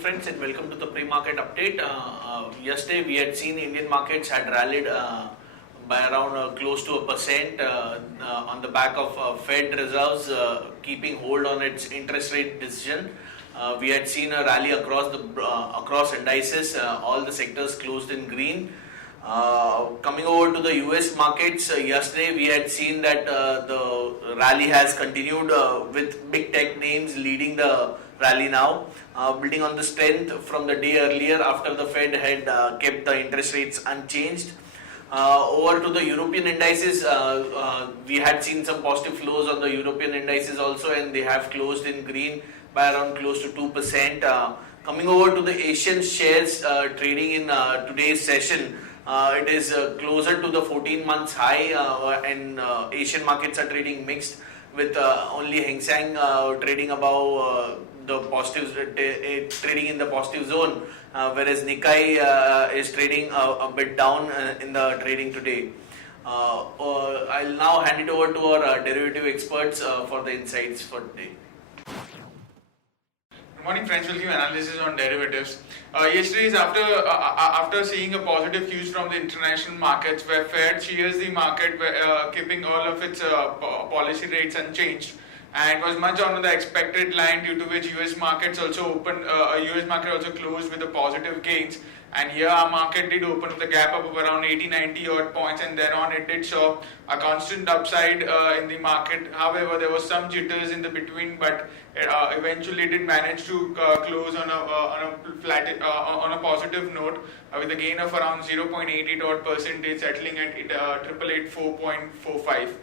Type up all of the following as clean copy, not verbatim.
friends, and welcome to the pre-market update. Yesterday we had seen Indian markets had rallied by around close to 1% on the back of Fed reserves keeping hold on its interest rate decision. We had seen a rally across indices. All the sectors closed in green. Coming over to the US markets, yesterday we had seen that the rally has continued with big tech names leading the rally now, building on the strength from the day earlier after the Fed had kept the interest rates unchanged. Over to the European indices, we had seen some positive flows on the European indices also, and they have closed in green by around close to 2%. Coming over to the Asian shares trading in today's session, it is closer to the 14 months high, and Asian markets are trading mixed with only Hang Seng trading above the positives, trading in the positive zone, whereas Nikkei is trading a bit down in the trading today. I'll now hand it over to our derivative experts for the insights for today. Good morning, friends. We'll give analysis on derivatives. Yesterday is after seeing a positive cues from the international markets, where Fed cheers the market, keeping all of its policy rates unchanged, and was much on the expected line, due to which US markets also opened. US market also closed with the positive gains. And here our market did open with a gap up of around 80-90 odd points, and thereon it did show a constant upside in the market. However, there was some jitters in the between, but eventually it did manage to close on a positive note with a gain of around 0.88 odd percentage, settling at 884.45.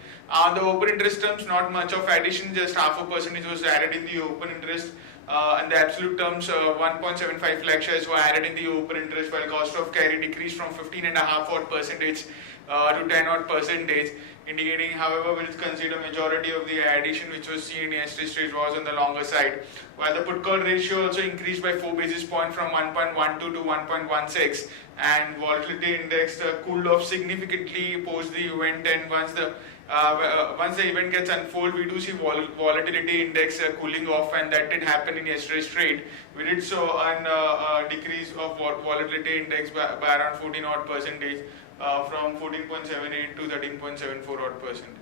The open interest terms, not much of addition, just half a percentage was added in the open interest. In the absolute terms, 1.75 lakh shares were added in the open interest, while cost of carry decreased from 15.5 odd percentage to 10 odd percentage, indicating, however, when it's considered majority of the addition which was seen in yesterday's trade was on the longer side. While the put call ratio also increased by 4 basis points from 1.12 to 1.16, and volatility index cooled off significantly post the event, and once the event gets unfold, we do see volatility index cooling off, and that did happen in yesterday's trade. We did show a decrease of volatility index by around 14 odd percentage, from 14.78 to 13.74 odd percent.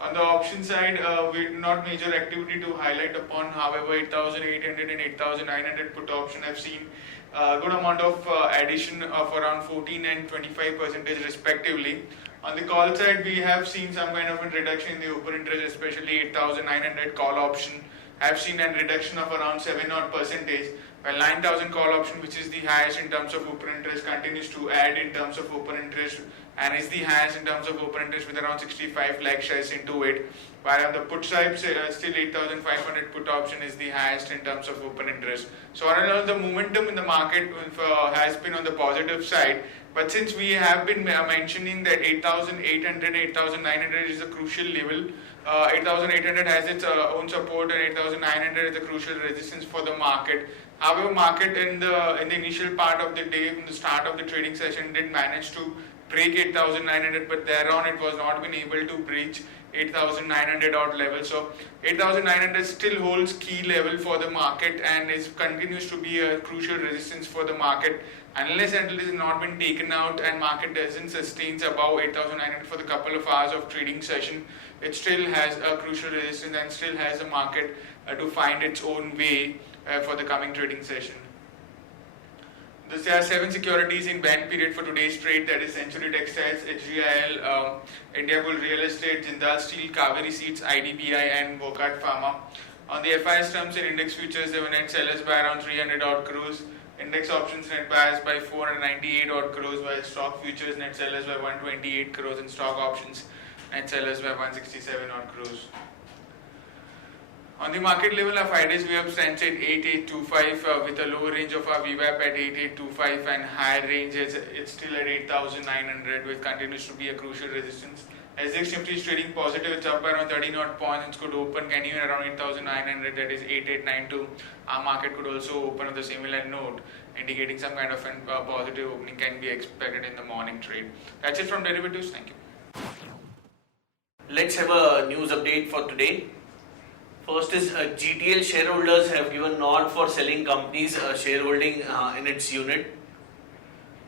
On the option side, we not major activity to highlight upon. However, 8,800 and 8,900 put option have seen a good amount of addition of around 14 and 25% respectively. On the call side, we have seen some kind of a reduction in the open interest, especially 8,900 call option have seen a reduction of around 7 odd percentage, while 9,000 call option, which is the highest in terms of open interest, continues to add in terms of open interest and is the highest in terms of open interest with around 65 lakh shares into it. While on the put side, still 8,500 put option is the highest in terms of open interest. So all in all, the momentum in the market has been on the positive side. But since we have been mentioning that 8,800, 8,900 is a crucial level, 8,800 has its own support and 8,900 is a crucial resistance for the market. However, market in the initial part of the day, from the start of the trading session, did manage to break 8,900, but thereon it was not been able to breach 8,900 odd level. So 8,900 still holds key level for the market and continues to be a crucial resistance for the market. Unless until it has not been taken out and market doesn't sustain above 8,900 for the couple of hours of trading session, it still has a crucial resistance and still has the market to find its own way for the coming trading session. There are 7 securities in ban period for today's trade, that is Century Textiles, HGIL, India Bull Real Estate, Jindal Steel, Kaveri Seeds, IDBI and Wockhardt Pharma. On the FIS terms and index futures, they were net sellers by around 300 odd crores. Index options net buyers by 498 odd crores, while stock futures net sellers by 128 crores and stock options net sellers by 167 odd crores. On the market level, our 5 days we have stands at 8825 with a lower range of our VWAP at 8825 and higher range it's still at 8,900, which continues to be a crucial resistance. SGX Nifty is trading positive, it's up by around 13 odd points and could open anywhere around 8,900, that is 8892. Our market could also open on the similar note, indicating some kind of a positive opening can be expected in the morning trade. That's it from derivatives. Thank you. Let's have a news update for today. First is GTL shareholders have given nod for selling companies shareholding in its unit.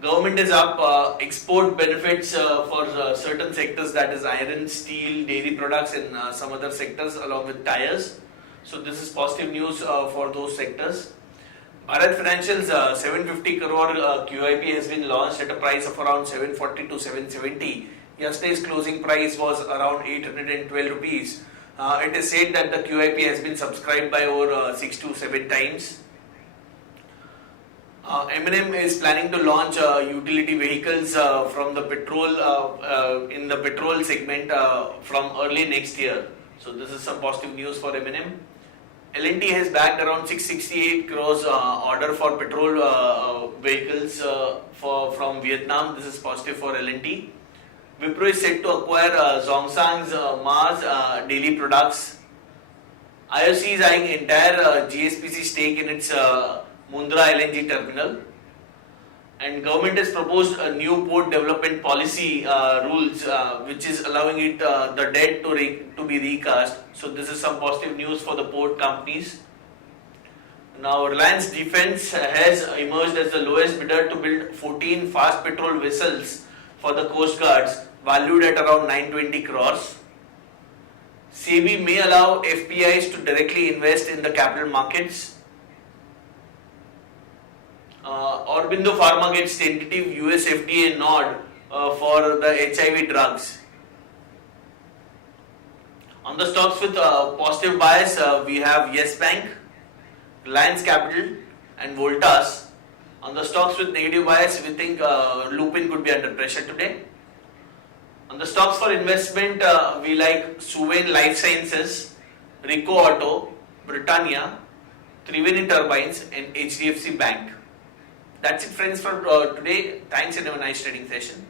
Government is up. Export benefits for certain sectors, that is iron, steel, dairy products, and some other sectors along with tires. So this is positive news for those sectors. Bharat Financial's 750 crore QIP has been launched at a price of around 740 to 770. Yesterday's closing price was around 812 rupees. It is said that the QIP has been subscribed by over 6 to 7 times. M&M is planning to launch utility vehicles from the petrol in the petrol segment from early next year. So this is some positive news for M&M. L&T has backed around 668 crores order for petrol vehicles from Vietnam. This is positive for L&T. Wipro is set to acquire Zhongsang's Mars daily products. IOC is eyeing entire GSPC stake in its Mundra LNG terminal. And government has proposed a new port development policy rules which is allowing it the debt to be recast. So this is some positive news for the port companies. Now Reliance Defence has emerged as the lowest bidder to build 14 fast patrol vessels for the Coast Guards, valued at around 920 crores. SEBI may allow FPIs to directly invest in the capital markets. Aurobindo Pharma gets tentative US FDA nod for the HIV drugs. On the stocks with positive bias, we have Yes Bank, Reliance Capital, and Voltas. On the stocks with negative bias, we think Lupin could be under pressure today. On the stocks for investment, we like Suven Life Sciences, Ricoh Auto, Britannia, Triveni Turbines, and HDFC Bank. That's it, friends, for today. Thanks and have a nice trading session.